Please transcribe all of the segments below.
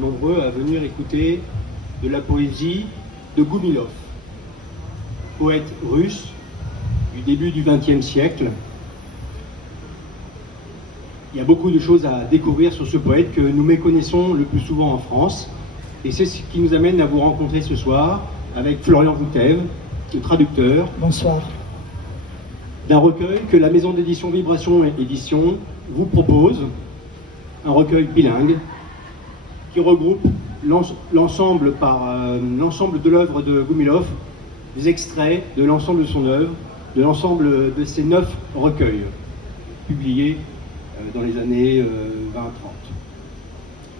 nombreux à venir écouter de la poésie de Goumilov, poète russe du début du XXe siècle. Il y a beaucoup de choses à découvrir sur ce poète que nous méconnaissons le plus souvent en France. Et c'est ce qui nous amène à vous rencontrer ce soir avec Florian Voutev, le traducteur. Bonsoir. D'un recueil que la maison d'édition Vibration Édition vous propose, un recueil bilingue qui regroupe l'ensemble de l'œuvre de Goumilov, des extraits de l'ensemble de son œuvre, de l'ensemble de ses 9 recueils publiés dans les années 20-30.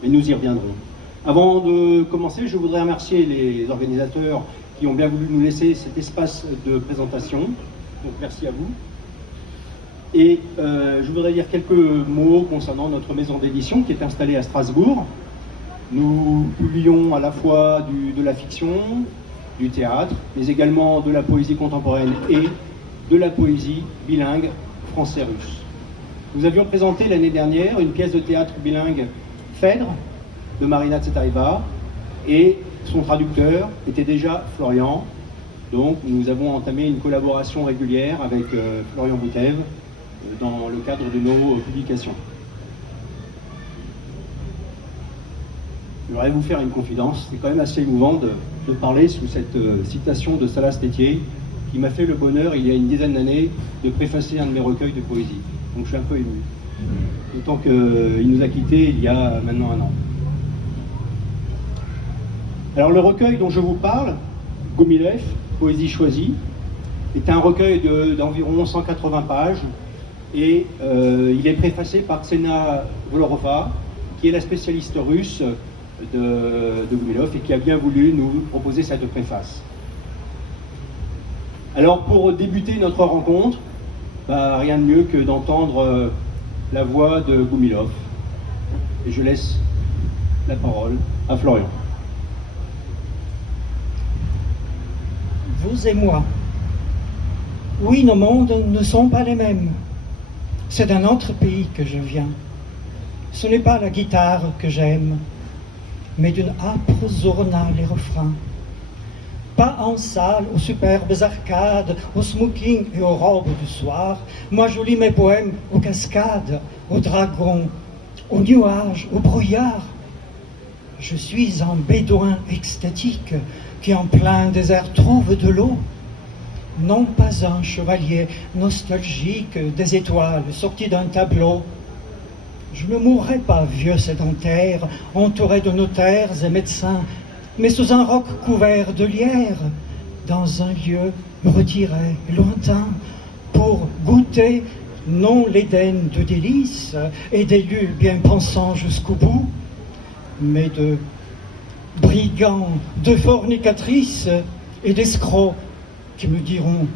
Mais nous y reviendrons. Avant de commencer, je voudrais remercier les organisateurs qui ont bien voulu nous laisser cet espace de présentation. Donc merci à vous. Et je voudrais dire quelques mots concernant notre maison d'édition qui est installée à Strasbourg. Nous publions à la fois de la fiction, du théâtre, mais également de la poésie contemporaine et de la poésie bilingue français-russe. Nous avions présenté l'année dernière une pièce de théâtre bilingue Phèdre de Marina Tsvetaeva et son traducteur était déjà Florian. Donc nous avons entamé une collaboration régulière avec Florian Voutev dans le cadre de nos publications. Je voudrais vous faire une confidence, c'est quand même assez émouvant de parler sous cette citation de Salas Tétier qui m'a fait le bonheur il y a une dizaine d'années de préfacer un de mes recueils de poésie. Donc je suis un peu ému. D'autant qu'il nous a quittés il y a maintenant 1 an. Alors le recueil dont je vous parle, Goumilov, Poésie choisie, est un recueil d'environ 180 pages et il est préfacé par Ksenia Volorova, qui est la spécialiste russe de Goumilov et qui a bien voulu nous proposer cette préface. Alors pour débuter notre rencontre, rien de mieux que d'entendre la voix de Goumilov. Et je laisse la parole à Florian. Vous et moi. Oui, nos mondes ne sont pas les mêmes. C'est d'un autre pays que je viens. Ce n'est pas la guitare que j'aime, mais d'une âpre zurna les refrains. Pas en salle, aux superbes arcades, aux smoking et aux robes du soir. Moi, je lis mes poèmes aux cascades, aux dragons, aux nuages, au brouillard. Je suis un bédouin extatique qui en plein désert trouve de l'eau. Non pas un chevalier nostalgique des étoiles sorti d'un tableau. Je ne mourrai pas vieux sédentaire, entouré de notaires et médecins, mais sous un roc couvert de lierre, dans un lieu retiré, lointain, pour goûter non l'Éden de délices et d'élus bien pensants jusqu'au bout, mais de brigands, de fornicatrices et d'escrocs qui me diront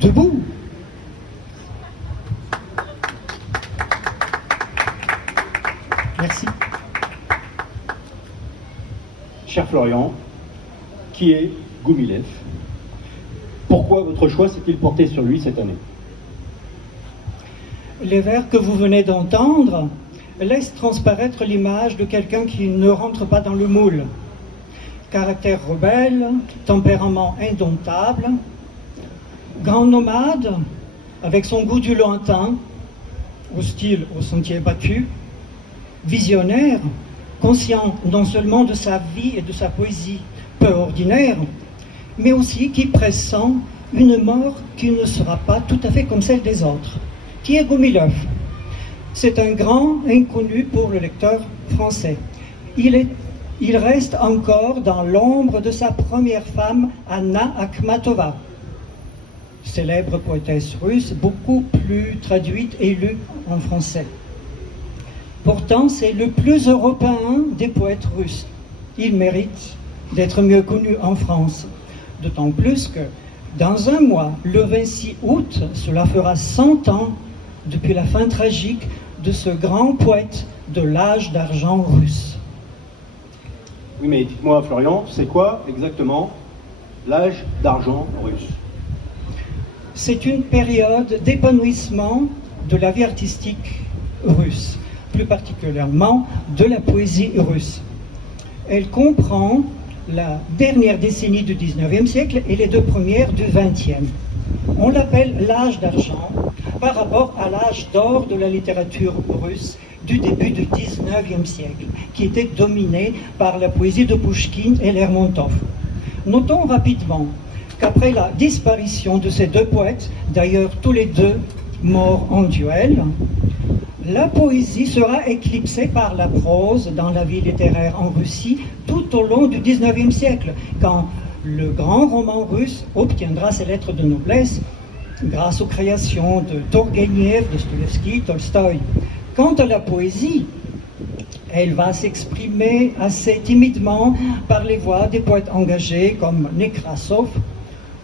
debout. Merci. Cher Florian, qui est Goumilov? Pourquoi votre choix s'est-il porté sur lui cette année? Les vers que vous venez d'entendre laissent transparaître l'image de quelqu'un qui ne rentre pas dans le moule. Caractère rebelle, tempérament indomptable, grand nomade, avec son goût du lointain, hostile aux sentiers battus, visionnaire, conscient non seulement de sa vie et de sa poésie peu ordinaire, mais aussi qui pressent une mort qui ne sera pas tout à fait comme celle des autres. Qui est Goumilov? C'est un grand inconnu pour le lecteur français. Il reste encore dans l'ombre de sa première femme, Anna Akhmatova, célèbre poétesse russe, beaucoup plus traduite et lue en français. Pourtant, c'est le plus européen des poètes russes. Il mérite d'être mieux connu en France. D'autant plus que, dans un mois, le 26 août, cela fera 100 ans depuis la fin tragique de ce grand poète de l'âge d'argent russe. Oui, mais dites-moi, Florian, c'est quoi exactement l'âge d'argent russe? C'est une période d'épanouissement de la vie artistique russe, plus particulièrement de la poésie russe. Elle comprend la dernière décennie du XIXe siècle et les 2 premières du XXe. On l'appelle l'âge d'argent par rapport à l'âge d'or de la littérature russe du début du XIXe siècle, qui était dominé par la poésie de Pouchkine et Lermontov. Notons rapidement qu'après la disparition de ces 2 poètes, d'ailleurs tous les 2 morts en duel, la poésie sera éclipsée par la prose dans la vie littéraire en Russie tout au long du XIXe siècle, quand le grand roman russe obtiendra ses lettres de noblesse grâce aux créations de Tourgueniev, Dostoïevski, Tolstoï. Quant à la poésie, elle va s'exprimer assez timidement par les voix des poètes engagés comme Nekrasov.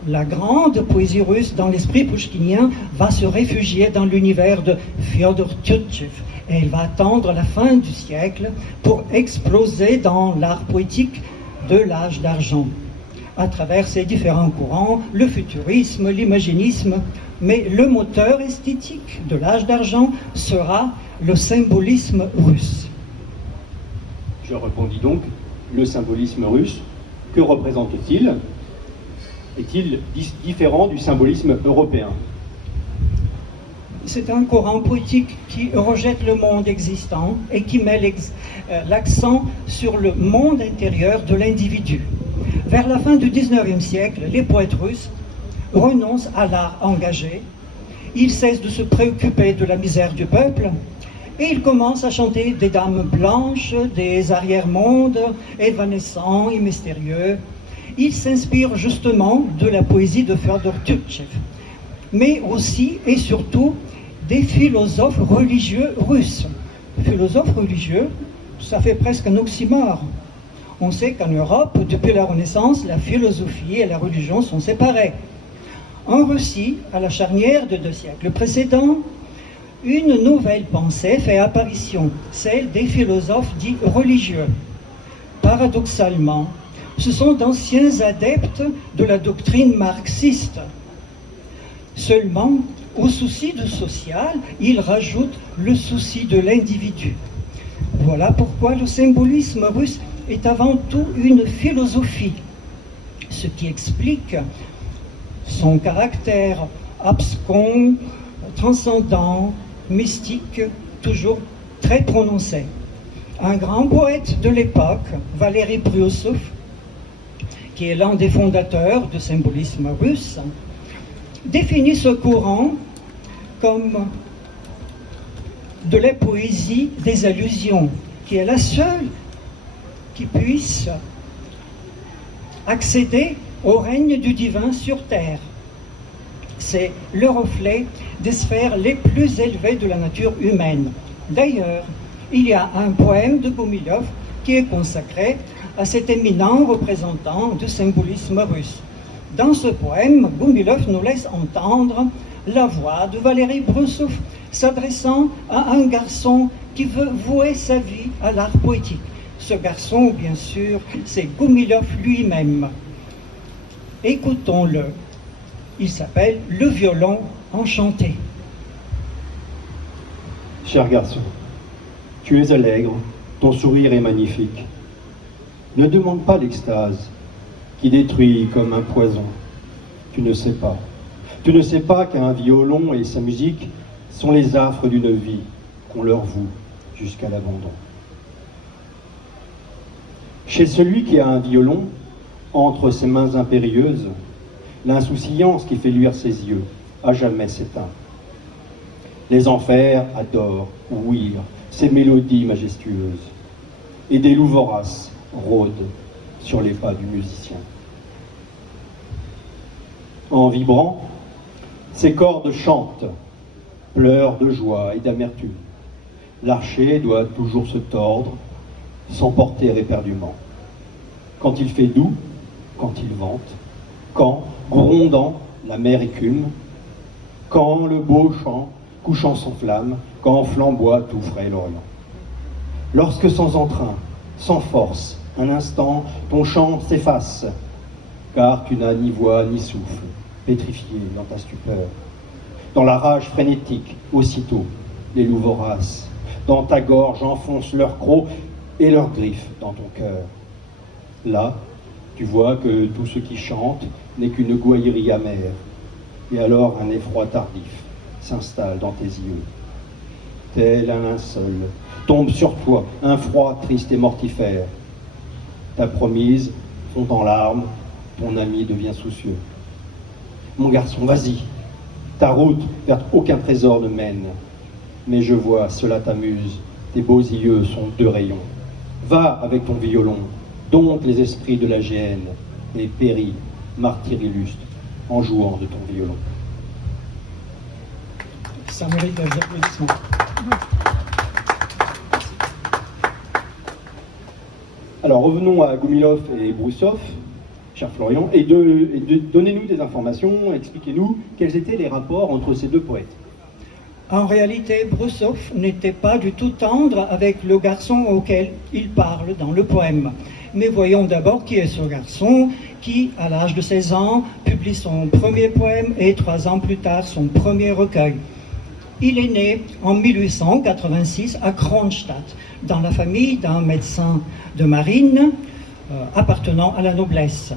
La grande poésie russe dans l'esprit pouchkinien va se réfugier dans l'univers de Fyodor Tyutchev et elle va attendre la fin du siècle pour exploser dans l'art poétique de l'âge d'argent. À travers ces différents courants, le futurisme, l'imaginisme, mais le moteur esthétique de l'âge d'argent sera le symbolisme russe. Je répondis donc, le symbolisme russe, que représente-t-il ? Est-il différent du symbolisme européen ? C'est un courant poétique qui rejette le monde existant et qui met l'accent sur le monde intérieur de l'individu. Vers la fin du XIXe siècle, les poètes russes renoncent à l'art engagé, ils cessent de se préoccuper de la misère du peuple et ils commencent à chanter des dames blanches, des arrière-mondes évanescents et mystérieux. Ils s'inspirent justement de la poésie de Fyodor Tyutchev, mais aussi et surtout des philosophes religieux russes. Philosophes religieux, ça fait presque un oxymore. On sait qu'en Europe, depuis la Renaissance, la philosophie et la religion sont séparées. En Russie, à la charnière de 2 siècles précédents, une nouvelle pensée fait apparition, celle des philosophes dits religieux. Paradoxalement, ce sont d'anciens adeptes de la doctrine marxiste. Seulement, au souci du social, ils rajoutent le souci de l'individu. Voilà pourquoi le symbolisme russe est avant tout une philosophie, ce qui explique son caractère abscon, transcendant, mystique, toujours très prononcé. Un grand poète de l'époque, Valéry Bryousov, qui est l'un des fondateurs du symbolisme russe, définit ce courant comme de la poésie des allusions, qui est la seule qui puisse accéder au règne du divin sur terre. C'est le reflet des sphères les plus élevées de la nature humaine. D'ailleurs, il y a un poème de Goumilov qui est consacré à cet éminent représentant du symbolisme russe. Dans ce poème, Goumilov nous laisse entendre la voix de Valéry Bryousov s'adressant à un garçon qui veut vouer sa vie à l'art poétique. Ce garçon, bien sûr, c'est Goumilov lui-même. Écoutons-le. Il s'appelle « Le violon enchanté ». Cher garçon, tu es allègre, ton sourire est magnifique. Ne demande pas l'extase qui détruit comme un poison. Tu ne sais pas. Tu ne sais pas qu'un violon et sa musique sont les affres d'une vie qu'on leur voue jusqu'à l'abandon. Chez celui qui a un violon, entre ses mains impérieuses, l'insouciance qui fait luire ses yeux à jamais s'éteint. Les enfers adorent ouïr ces mélodies majestueuses, et des loups voraces rôdent sur les pas du musicien. En vibrant, ses cordes chantent, pleurent de joie et d'amertume. L'archer doit toujours se tordre, s'emporter éperdument. Quand il fait doux, quand il vente, quand, grondant, la mer écume, quand le beau chant, couchant son flamme, quand flamboie tout frais l'Orient. Lorsque sans entrain, sans force, un instant, ton chant s'efface, car tu n'as ni voix ni souffle, pétrifié dans ta stupeur. Dans la rage frénétique, aussitôt, les loups voraces, dans ta gorge enfoncent leurs crocs et leurs griffes dans ton cœur. Là, tu vois que tout ce qui chante n'est qu'une gouaillerie amère. Et alors un effroi tardif s'installe dans tes yeux. Tel un linceul, tombe sur toi un froid triste et mortifère. Ta promise fond en larmes, ton ami devient soucieux. Mon garçon, vas-y, ta route vers aucun trésor ne mène. Mais je vois, cela t'amuse, tes beaux yeux sont deux rayons. Va avec ton violon, dompte les esprits de la géhenne, et péris, martyr illustre, en jouant de ton violon. Ça mérite des applaudissements. Alors revenons à Goumilov et Broussov, cher Florian, et donnez-nous des informations, expliquez-nous quels étaient les rapports entre ces deux poètes. En réalité, Broussov n'était pas du tout tendre avec le garçon auquel il parle dans le poème. Mais voyons d'abord qui est ce garçon qui, à l'âge de 16 ans, publie son premier poème et 3 ans plus tard son premier recueil. Il est né en 1886 à Kronstadt, dans la famille d'un médecin de marine appartenant à la noblesse.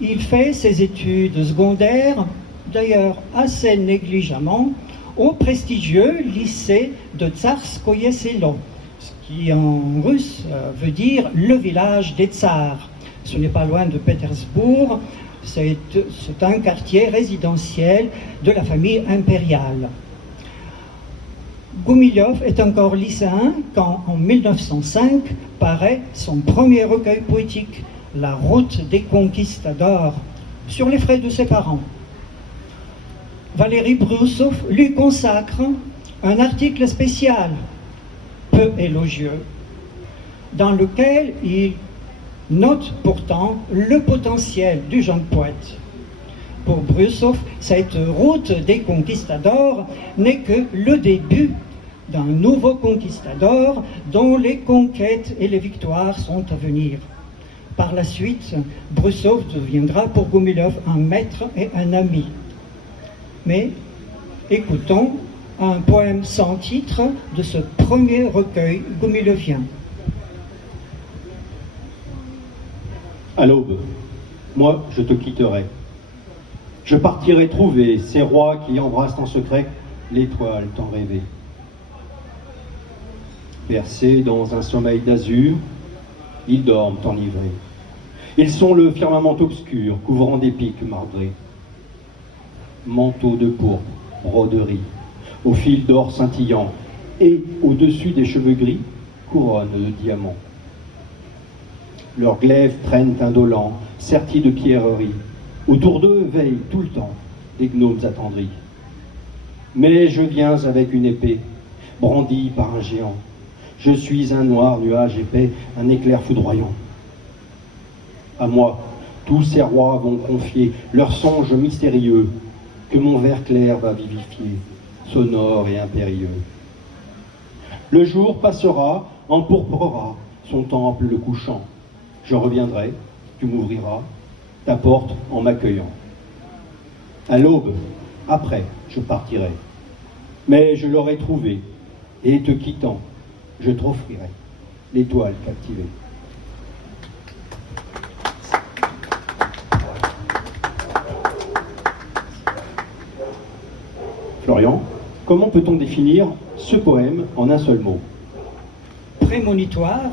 Il fait ses études secondaires, d'ailleurs assez négligemment, au prestigieux lycée de Tsarskoye Selo, ce qui en russe veut dire le village des tsars. Ce n'est pas loin de Pétersbourg, c'est un quartier résidentiel de la famille impériale. Goumilov est encore lycéen quand, en 1905, paraît son premier recueil poétique, La route des conquistadors, sur les frais de ses parents. Valéry Broussov lui consacre un article spécial, peu élogieux, dans lequel il note pourtant le potentiel du jeune poète. Pour Broussov, cette route des conquistadors n'est que le début d'un nouveau conquistador dont les conquêtes et les victoires sont à venir. Par la suite, Broussov deviendra pour Goumilov un maître et un ami. Mais écoutons un poème sans titre de ce premier recueil goumilovien. À l'aube, moi je te quitterai. Je partirai trouver ces rois qui embrassent en secret l'étoile tant rêvée. Bercés dans un sommeil d'azur, ils dorment enivrés. Ils sont le firmament obscur, couvrant des pics marbrés. Manteau de pourpre, broderie, au fil d'or scintillant, et au-dessus des cheveux gris, couronne de diamants. Leurs glaives traînent indolents, sertis de pierreries. Autour d'eux veillent tout le temps des gnomes attendris. Mais je viens avec une épée, brandie par un géant. Je suis un noir nuage épais, un éclair foudroyant. À moi, tous ces rois vont confier leurs songes mystérieux, que mon vers clair va vivifier, sonore et impérieux. Le jour passera, empourprera son temple le couchant. Je reviendrai, tu m'ouvriras ta porte en m'accueillant. À l'aube, après, je partirai. Mais je l'aurai trouvé, et te quittant, je t'offrirai l'étoile captivée. Florian, comment peut-on définir ce poème en un seul mot? Prémonitoire,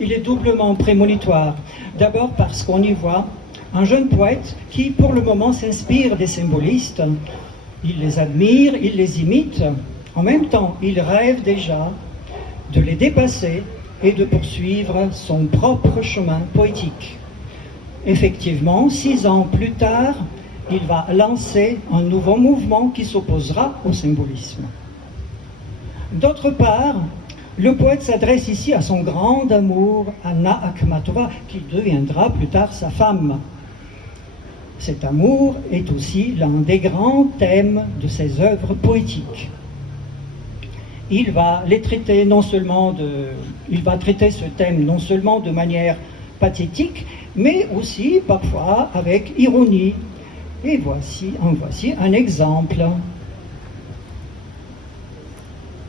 il est doublement prémonitoire. D'abord parce qu'on y voit un jeune poète qui, pour le moment, s'inspire des symbolistes. Il les admire, il les imite. En même temps, il rêve déjà de les dépasser et de poursuivre son propre chemin poétique. Effectivement, 6 ans plus tard, il va lancer un nouveau mouvement qui s'opposera au symbolisme. D'autre part, le poète s'adresse ici à son grand amour, Anna Akhmatova, qui deviendra plus tard sa femme. Cet amour est aussi l'un des grands thèmes de ses œuvres poétiques. Il va traiter ce thème non seulement de manière pathétique, mais aussi parfois avec ironie. Et voici un exemple.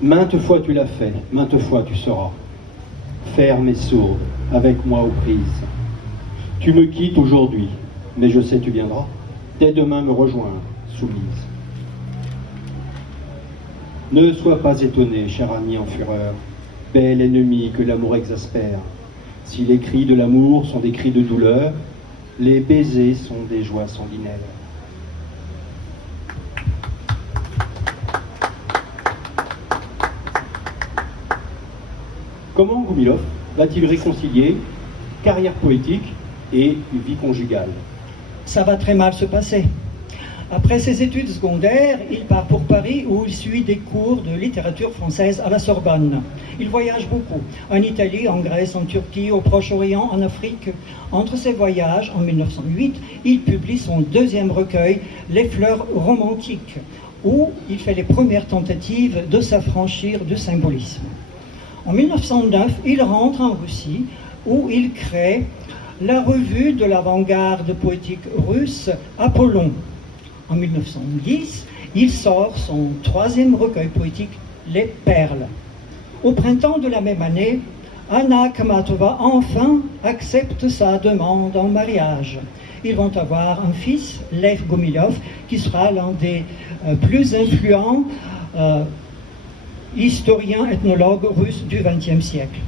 Maintes fois tu l'as fait, maintes fois tu sauras. Ferme et sourde, avec moi aux prises. Tu me quittes aujourd'hui, mais je sais tu viendras. Dès demain me rejoindre, soumise. Ne sois pas étonné, cher ami en fureur, bel ennemi que l'amour exaspère. Si les cris de l'amour sont des cris de douleur, les baisers sont des joies sanguinaires. Comment Goumilov va-t-il réconcilier carrière poétique et vie conjugale? Ça va très mal se passer. Après ses études secondaires, il part pour Paris où il suit des cours de littérature française à la Sorbonne. Il voyage beaucoup, en Italie, en Grèce, en Turquie, au Proche-Orient, en Afrique. Entre ses voyages, en 1908, il publie son deuxième recueil, Les fleurs romantiques, où il fait les premières tentatives de s'affranchir du symbolisme. En 1909, il rentre en Russie, où il crée la revue de l'avant-garde poétique russe Apollon. En 1910, il sort son troisième recueil poétique, Les Perles. Au printemps de la même année, Anna Akhmatova enfin accepte sa demande en mariage. Ils vont avoir un fils, Lev Goumilov, qui sera l'un des plus influents historiens ethnologues russes du XXe siècle.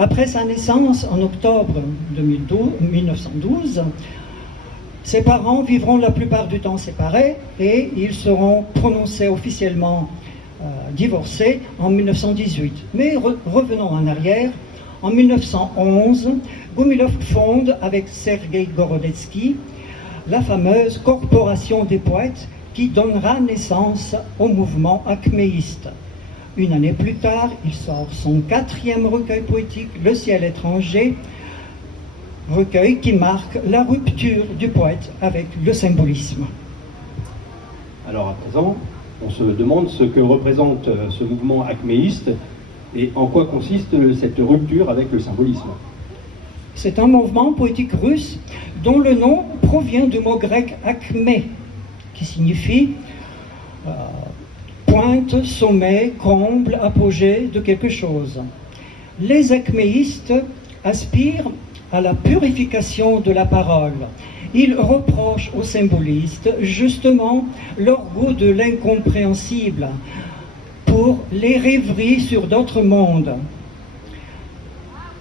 Après sa naissance, en octobre 1912, ses parents vivront la plupart du temps séparés et ils seront prononcés officiellement divorcés en 1918. Mais revenons en arrière. En 1911, Goumilov fonde avec Sergei Gorodetsky la fameuse Corporation des poètes qui donnera naissance au mouvement acméiste. Une année plus tard, il sort son quatrième recueil poétique, Le ciel étranger, recueil qui marque la rupture du poète avec le symbolisme. Alors à présent, on se demande ce que représente ce mouvement acméiste et en quoi consiste cette rupture avec le symbolisme. C'est un mouvement poétique russe dont le nom provient du mot grec akmé, qui signifie pointe, sommet, comble, apogée de quelque chose. Les acméistes aspirent à la purification de la parole. Ils reprochent aux symbolistes justement leur goût de l'incompréhensible pour les rêveries sur d'autres mondes.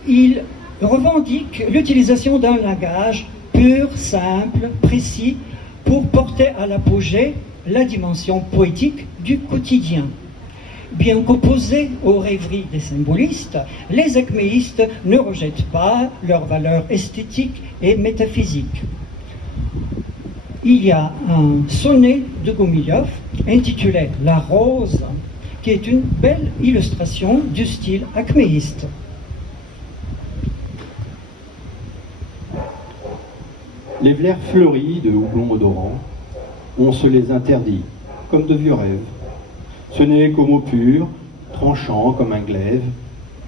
Ils revendiquent l'utilisation d'un langage pur, simple, précis pour porter à l'apogée la dimension poétique du quotidien. Bien qu'opposés aux rêveries des symbolistes, les acméistes ne rejettent pas leurs valeurs esthétiques et métaphysiques. Il y a un sonnet de Goumilov intitulé La Rose, qui est une belle illustration du style acméiste. Les vers fleuris de houblon odorant, on se les interdit, comme de vieux rêves. Ce n'est qu'au mot pur, tranchant comme un glaive,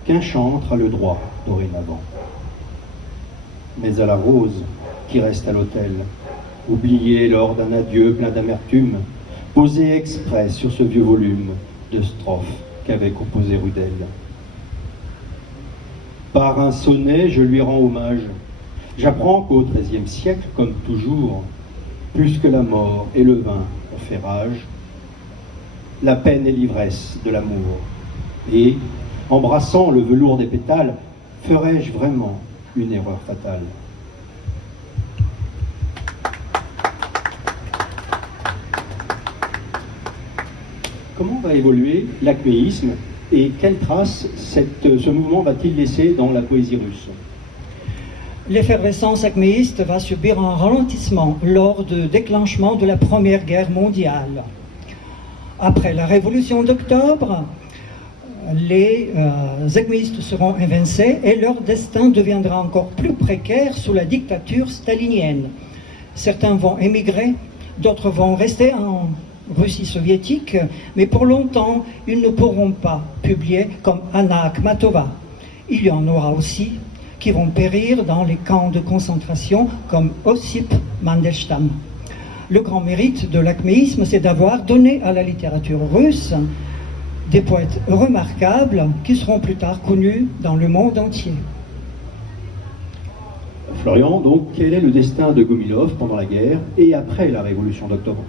qu'un chantre a le droit dorénavant. Mais à la rose qui reste à l'autel, oubliée lors d'un adieu plein d'amertume, posée exprès sur ce vieux volume de strophes qu'avait composé Rudel. Par un sonnet, je lui rends hommage. J'apprends qu'au XIIIe siècle, comme toujours, plus que la mort et le vin ont fait rage, la peine et l'ivresse de l'amour. Et, embrassant le velours des pétales, ferais-je vraiment une erreur fatale? Comment va évoluer l'acméisme et quelles traces ce mouvement va-t-il laisser dans la poésie russe? L'effervescence acméiste va subir un ralentissement lors du déclenchement de la Première Guerre mondiale. Après la Révolution d'octobre, les acméistes seront évincés et leur destin deviendra encore plus précaire sous la dictature stalinienne. Certains vont émigrer, d'autres vont rester en Russie soviétique, mais pour longtemps, ils ne pourront pas publier comme Anna Akhmatova. Il y en aura aussi qui vont périr dans les camps de concentration comme Ossip Mandelstam. Le grand mérite de l'acméisme, c'est d'avoir donné à la littérature russe des poètes remarquables qui seront plus tard connus dans le monde entier. Florian, donc, quel est le destin de Goumilov pendant la guerre et après la Révolution d'Octobre?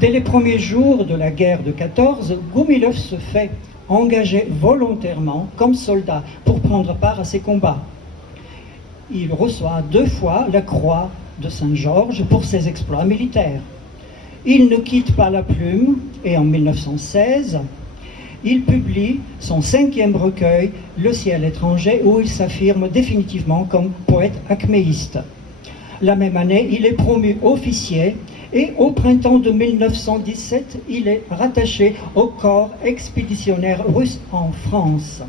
Dès les premiers jours de la guerre de 14, Goumilov se fait engager volontairement comme soldat pour prendre part à ces combats. Il reçoit 2 fois la croix de Saint-Georges pour ses exploits militaires. Il ne quitte pas la plume et en 1916, il publie son 5e recueil, Le ciel étranger, où il s'affirme définitivement comme poète acméiste. La même année, il est promu officier et au printemps de 1917, il est rattaché au corps expéditionnaire russe en France.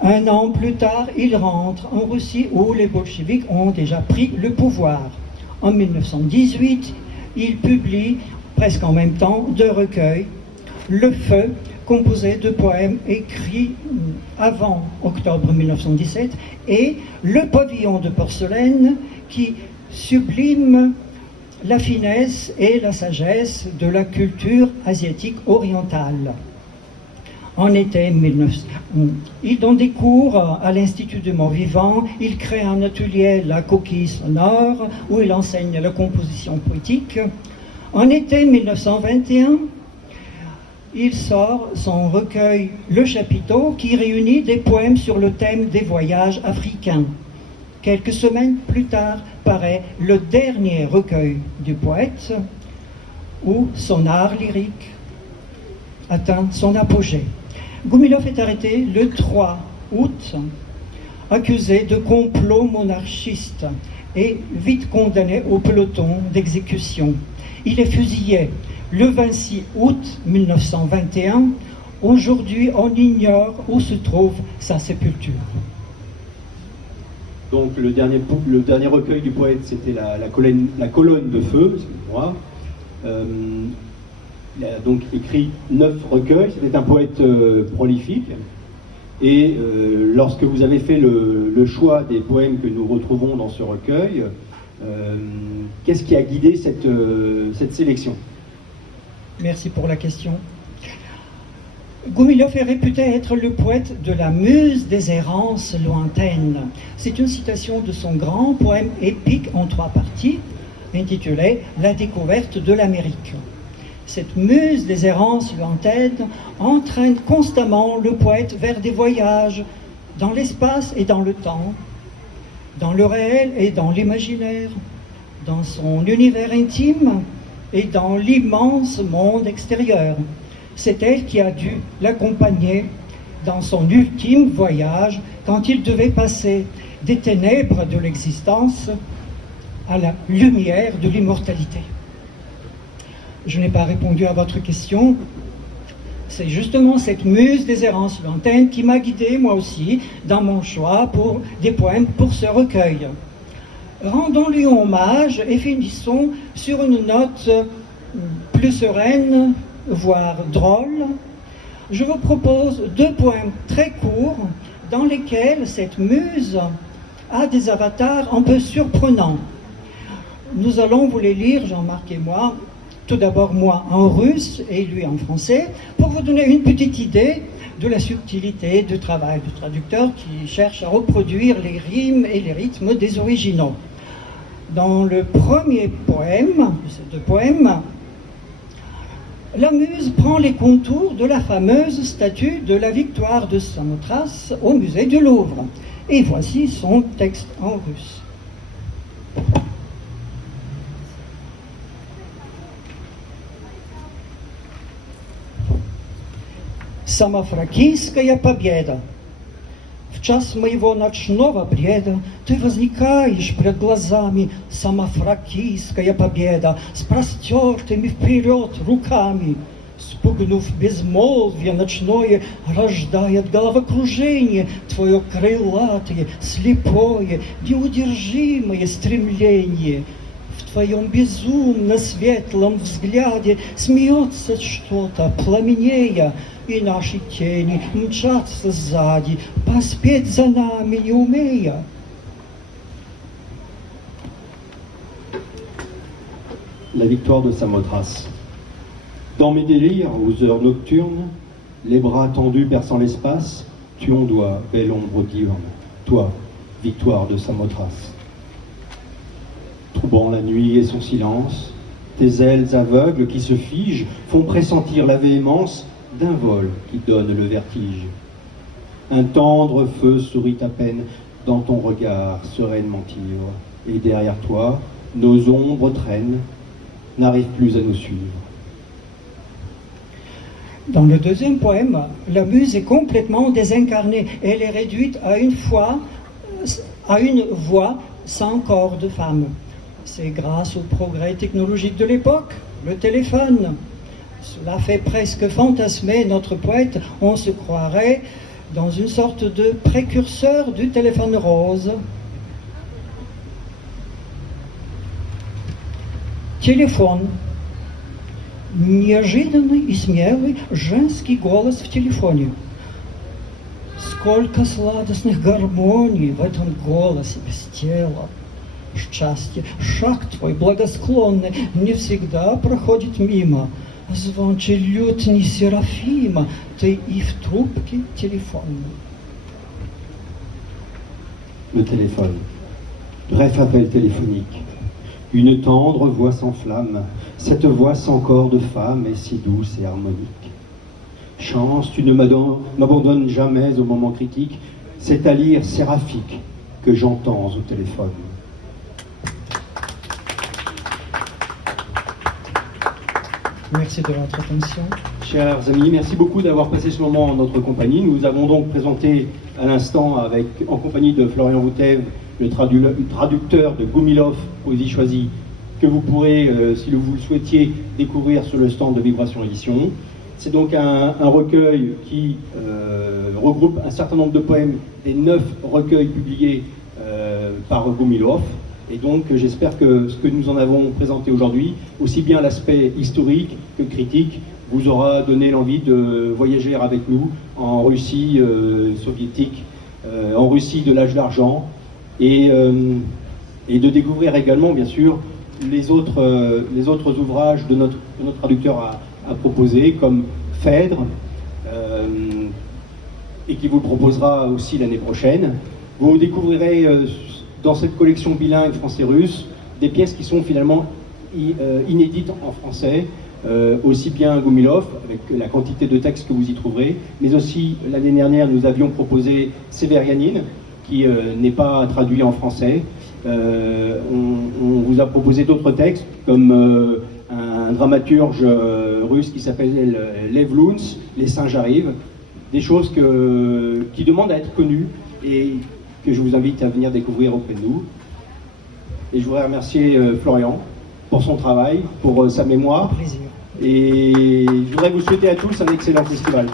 1 an plus tard, il rentre en Russie où les bolcheviks ont déjà pris le pouvoir. En 1918, il publie presque en même temps 2 recueils. Le Feu, composé de poèmes écrits avant octobre 1917, et Le Pavillon de porcelaine, qui sublime la finesse et la sagesse de la culture asiatique orientale. En été 1900, il donne des cours à l'Institut du Mort-Vivant, il crée un atelier, la Coquille sonore, où il enseigne la composition poétique. En été 1921, il sort son recueil Le Chapiteau, qui réunit des poèmes sur le thème des voyages africains. Quelques semaines plus tard paraît le dernier recueil du poète, où son art lyrique atteint son apogée. Goumilov est arrêté le 3 août, accusé de complot monarchiste et vite condamné au peloton d'exécution. Il est fusillé le 26 août 1921. Aujourd'hui, on ignore où se trouve sa sépulture. Donc le dernier recueil du poète, c'était la colonne de feu, excusez-moi. Il a donc écrit 9 recueils, c'était un poète prolifique. Et lorsque vous avez fait le choix des poèmes que nous retrouvons dans ce recueil, qu'est-ce qui a guidé cette sélection? Merci pour la question. Goumilov est réputé être le poète de la muse des errances lointaines. C'est une citation de son grand poème épique en 3 parties, intitulé La découverte de l'Amérique. Cette muse des errances lointaines entraîne constamment le poète vers des voyages dans l'espace et dans le temps, dans le réel et dans l'imaginaire, dans son univers intime et dans l'immense monde extérieur. C'est elle qui a dû l'accompagner dans son ultime voyage quand il devait passer des ténèbres de l'existence à la lumière de l'immortalité. Je n'ai pas répondu à votre question. C'est justement cette muse des errances lointaines qui m'a guidé, moi aussi, dans mon choix pour des poèmes pour ce recueil. Rendons-lui hommage et finissons sur une note plus sereine, voire drôle. Je vous propose 2 poèmes très courts dans lesquels cette muse a des avatars un peu surprenants. Nous allons vous les lire, Jean-Marc et moi, tout d'abord moi en russe et lui en français, pour vous donner une petite idée de la subtilité du travail du traducteur qui cherche à reproduire les rimes et les rythmes des originaux. Dans le premier poème, ces 2 poèmes, la muse prend les contours de la fameuse statue de la victoire de Samothrace au musée du Louvre. Et voici son texte en russe. Самофракийская победа. В час моего ночного бреда ты возникаешь пред глазами. Самофракийская победа с простертыми вперед руками. Спугнув безмолвие ночное, рождает головокружение твое крылатое, слепое, неудержимое стремление. В твоем безумно светлом взгляде смеется что-то, пламенея, и наши тени мчатся сзади, поспеть за нами не умея. La victoire de Samothrace. Dans mes délires, aux heures nocturnes, les bras tendus perçant l'espace, tu ondoies, belle ombre diurne. Toi, victoire de Samothrace. Troublant la nuit et son silence, tes ailes aveugles qui se figent font pressentir la véhémence d'un vol qui donne le vertige. Un tendre feu sourit à peine dans ton regard sereinement ivre, et derrière toi, nos ombres traînent, n'arrivent plus à nous suivre. Dans le deuxième poème, la muse est complètement désincarnée. Elle est réduite à une voix sans corps de femme. C'est grâce au progrès technologique de l'époque, le téléphone. Cela fait presque fantasmer notre poète. On se croirait dans une sorte de précurseur du téléphone rose. Телефон. Неожиданный и смелый женский голос в телефоне. Сколько сладостных гармоний в этом голосе без тела. Счастье, шаг твой благосклонный не всегда проходит мимо. Звонче лютни Серафима, ты и в трубке телефонной. Le téléphone. Bref appel téléphonique. Une tendre voix s'enflamme. Cette voix sans corps de femme est si douce et harmonique. Chance, tu ne m'abandonnes jamais au moment critique. C'est à lire séraphique que j'entends au téléphone. Merci de votre attention. Chers amis, merci beaucoup d'avoir passé ce moment en notre compagnie. Nous avons donc présenté à l'instant, en compagnie de Florian Routev, le traducteur de Goumilov, Poésie choisie, que vous pourrez, si vous le souhaitiez, découvrir sur le stand de Vibration Édition. C'est donc un recueil qui regroupe un certain nombre de poèmes des 9 recueils publiés par Goumilov. Et donc j'espère que ce que nous en avons présenté aujourd'hui, aussi bien l'aspect historique que critique, vous aura donné l'envie de voyager avec nous en Russie soviétique, en Russie de l'âge d'argent, et de découvrir également, bien sûr, les autres ouvrages de notre traducteur à proposer, comme Phèdre, et qui vous le proposera aussi l'année prochaine. Vous découvrirez dans cette collection bilingue français-russe des pièces qui sont finalement inédites en français, aussi bien Goumilov, avec la quantité de textes que vous y trouverez, mais aussi l'année dernière nous avions proposé Severianine, qui n'est pas traduit en français. On vous a proposé d'autres textes, comme un dramaturge russe qui s'appelle Lev Luns, Les singes arrivent, des choses qui demandent à être connues et que je vous invite à venir découvrir auprès de nous. Et je voudrais remercier Florian pour son travail, pour sa mémoire. Plaisir. Et je voudrais vous souhaiter à tous un excellent festival.